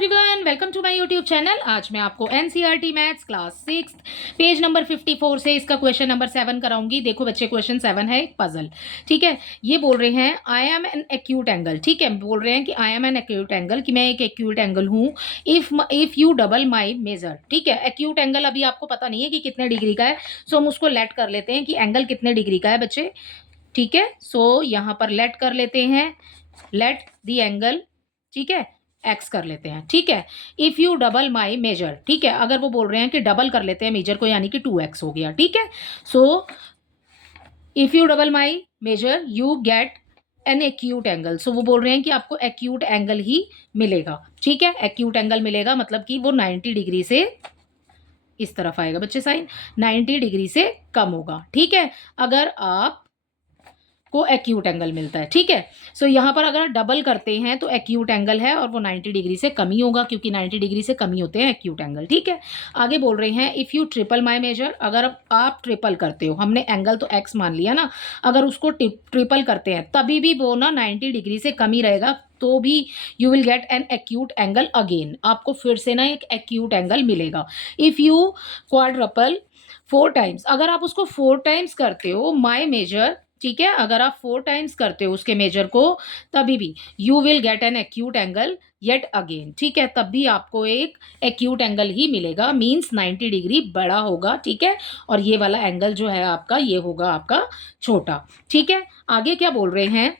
Everyone, welcome to my YouTube channel. आज मैं आपको NCERT maths class 6 page number 54 से इसका क्वेश्चन नंबर 7 कराऊंगी। देखो बच्चे, क्वेश्चन 7 है एक पजल। ठीक है, ये बोल रहे हैं I am an acute angle. ठीक है, बोल रहे हैं कि I am an acute angle, कि मैं एक एक्यूट एंगल हूँ। If you double my measure. ठीक है, एक्यूट एंगल अभी आपको पता नहीं है कि कितने डिग्री का है, सो हम उसको लेट कर लेते हैं कि एंगल कितने डिग्री का है बच्चे। ठीक है, सो यहाँ पर लेट कर लेते हैं, लेट द एंगल, ठीक है, एक्स कर लेते हैं। ठीक है, if you double my measure. ठीक है, अगर वो बोल रहे हैं कि डबल कर लेते हैं मेजर को, यानी कि 2x हो गया। ठीक है, so if you double my major you get an acute angle. So वो बोल रहे हैं कि आपको एक्यूट एंगल ही मिलेगा। ठीक है, एक्यूट एंगल मिलेगा मतलब कि वो 90 डिग्री से इस तरफ आएगा बच्चे, साइन 90 डिग्री से कम होगा। ठीक है, अगर आप को एक्यूट एंगल मिलता है। ठीक है, सो यहाँ पर अगर डबल करते हैं तो एक्यूट एंगल है और वो 90 डिग्री से कम ही होगा, क्योंकि 90 डिग्री से कम ही होते हैं एक्यूट एंगल। ठीक है, आगे बोल रहे हैं if you triple my measure. अगर आप ट्रिपल करते हो, हमने एंगल तो एक्स मान लिया ना, अगर उसको ट्रिपल करते हैं तभी भी वो ना 90 डिग्री से कम ही रहेगा, तो भी you will get an acute angle again. आपको फिर से ना एक एक्यूट एंगल मिलेगा। इफ़ यू क्वाड्रपल 4 टाइम्स, अगर आप उसको 4 टाइम्स करते हो माई मेजर, ठीक है, अगर आप 4 टाइम्स करते हो उसके मेजर को, तभी भी you will get an acute angle yet again. ठीक है, तब भी आपको एक एक्यूट एंगल ही मिलेगा, मींस 90 डिग्री बड़ा होगा। ठीक है, और ये वाला एंगल जो है आपका, ये होगा आपका छोटा। ठीक है, आगे क्या बोल रहे हैं,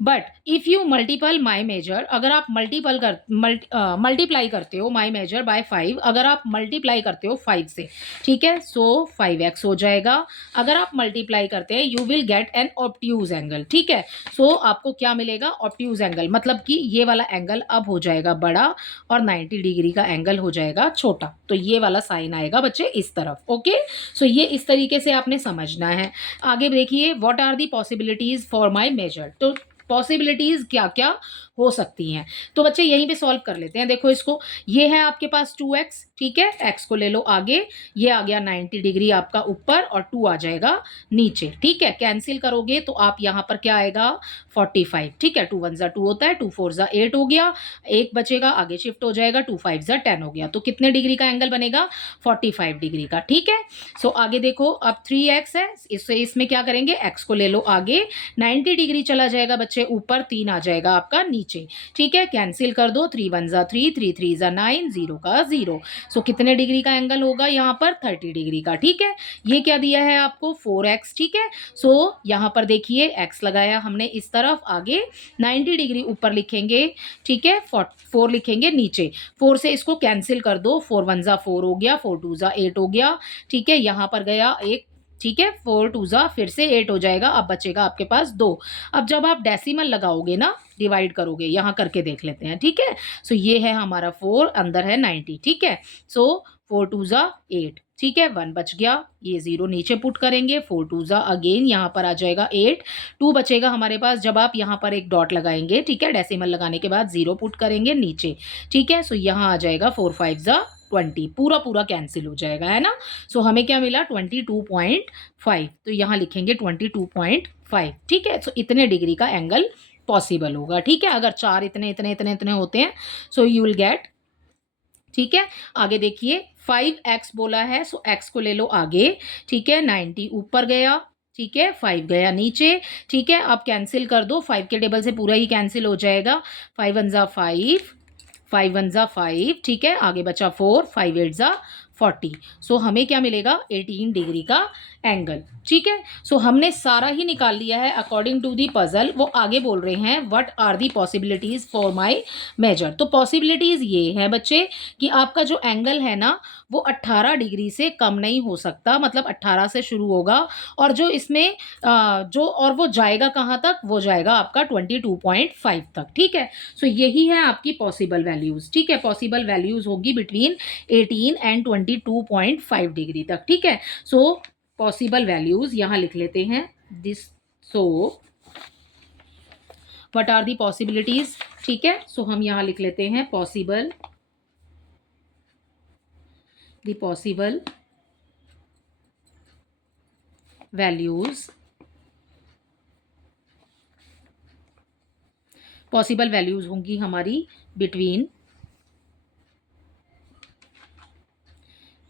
but if you multiple my measure, अगर आप मल्टीप्लाई करते हो माई मेजर बाय 5, अगर आप मल्टीप्लाई करते हो 5 से, ठीक है, सो 5x हो जाएगा। अगर आप मल्टीप्लाई करते हैं you will get an obtuse angle. ठीक है, सो आपको क्या मिलेगा, ऑब्ट्यूज एंगल, मतलब कि ये वाला एंगल अब हो जाएगा बड़ा और 90 डिग्री का एंगल हो जाएगा छोटा। तो ये वाला साइन आएगा बच्चे इस तरफ। ओके, सो ये इस तरीके से आपने समझना है। आगे देखिए, what are the possibilities for my measure. तो पॉसिबिलिटीज क्या क्या हो सकती हैं, तो बच्चे यहीं पे सॉल्व कर लेते हैं। देखो इसको, ये है आपके पास 2x। ठीक है, x को ले लो आगे, ये आ गया 90 डिग्री आपका ऊपर और 2 आ जाएगा नीचे। ठीक है, कैंसिल करोगे तो आप यहाँ पर क्या आएगा 45। ठीक है, 2 1 जा 2 होता है, 2 4 जा 8 हो गया, एक बचेगा, आगे शिफ्ट हो जाएगा, 2 5 जा 10 हो गया। तो कितने डिग्री का एंगल बनेगा 45 डिग्री का। ठीक है, सो आगे देखो, अब 3x है, इसमें क्या करेंगे, x को ले लो आगे, 90 डिग्री चला जाएगा बच्चे ऊपर, 3 आ जाएगा आपका नीचे। ठीक है, कैंसिल कर दो, 3 1 जा 3, 3 3 जा 9, 0 का 0। सो कितने डिग्री का एंगल होगा यहाँ पर 30 डिग्री का। ठीक है, ये क्या दिया है आपको 4x। ठीक है, सो यहाँ पर देखिए x लगाया हमने इस तरफ, आगे 90 डिग्री ऊपर लिखेंगे। ठीक है, 4 लिखेंगे नीचे, 4 से इसको कैंसिल कर दो, 4 1 जा 4 हो गया, 4 2 जा 8 हो गया। ठीक है, यहाँ पर गया एक, ठीक है, 4 2 जा फिर से 8 हो जाएगा, अब बचेगा आपके पास 2। अब जब आप डेसिमल लगाओगे ना, डिवाइड करोगे, यहाँ करके देख लेते हैं। ठीक है, सो ये है हमारा 4, अंदर है 90। ठीक है, सो 4 2 जा 8। ठीक है, 1 बच गया, ये 0 नीचे पुट करेंगे, 4 2 जा अगेन यहाँ पर आ जाएगा 8, 2 बचेगा हमारे पास। जब आप यहाँ पर एक डॉट लगाएंगे, ठीक है, डेसिमल लगाने के बाद 0 पुट करेंगे नीचे। ठीक है, सो यहाँ आ जाएगा 4 5 जा 20, पूरा पूरा कैंसिल हो जाएगा, है ना। सो हमें क्या मिला 22.5, तो यहाँ लिखेंगे 22.5। ठीक है, सो इतने डिग्री का एंगल पॉसिबल होगा। ठीक है, अगर 4 इतने इतने इतने इतने होते हैं, सो यू विल गेट। ठीक है, आगे देखिए 5x बोला है, सो x को ले लो आगे। ठीक है, 90 ऊपर गया, ठीक है, 5 गया नीचे। ठीक है, अब कैंसिल कर दो, 5 के टेबल से पूरा ही कैंसिल हो जाएगा, 5 1 जा 5, 5 1 जा 5। ठीक है, आगे बचा 4, 5 8 जा 40। सो हमें क्या मिलेगा 18 डिग्री का एंगल। ठीक है, सो हमने सारा ही निकाल लिया है अकॉर्डिंग टू दी पजल। वो आगे बोल रहे हैं what are the possibilities for my measure. तो पॉसिबिलिटीज ये है बच्चे कि आपका जो एंगल है ना, वो 18 डिग्री से कम नहीं हो सकता, मतलब 18 से शुरू होगा, और जो इसमें जो और वो जाएगा कहाँ तक, वो जाएगा आपका 22.5 तक। ठीक है, सो यही है आपकी पॉसिबल वैल्यूज। ठीक है, पॉसिबल वैल्यूज होगी बिटवीन 18 एंड 22.5 डिग्री तक। ठीक है, सो पॉसिबल वैल्यूज यहाँ लिख लेते हैं this. So what are the possibilities. ठीक है, सो हम यहाँ लिख लेते हैं possible, the possible values, possible values होंगी हमारी बिटवीन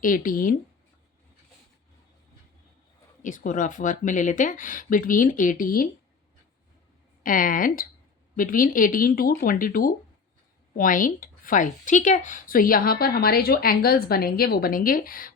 18, इसको रफ वर्क में ले लेते हैं, बिटवीन 18 एंड बिटवीन 18 टू 22.5, ठीक है। सो यहाँ पर हमारे जो एंगल्स बनेंगे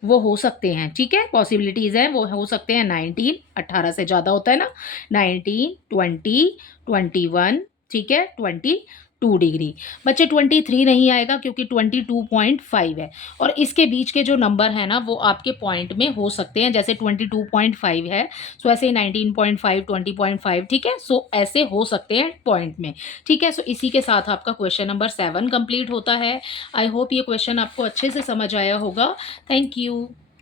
वो हो सकते हैं, ठीक है, पॉसिबिलिटीज़ हैं, वो हो सकते हैं 19, 18 से ज़्यादा होता है ना, 19, 20, 21, ठीक है, 22 डिग्री। बच्चे 23 नहीं आएगा क्योंकि 22.5 है, और इसके बीच के जो नंबर है ना वो आपके पॉइंट में हो सकते हैं, जैसे 22.5 है, सो ऐसे 19.5, 20.5, ठीक है, सो ऐसे हो सकते हैं पॉइंट में, ठीक है। सो इसी के साथ आपका क्वेश्चन नंबर 7 कंप्लीट होता है। आई होप ये क्वेश्चन आपको अच्छे से समझ आया होगा। Thank you.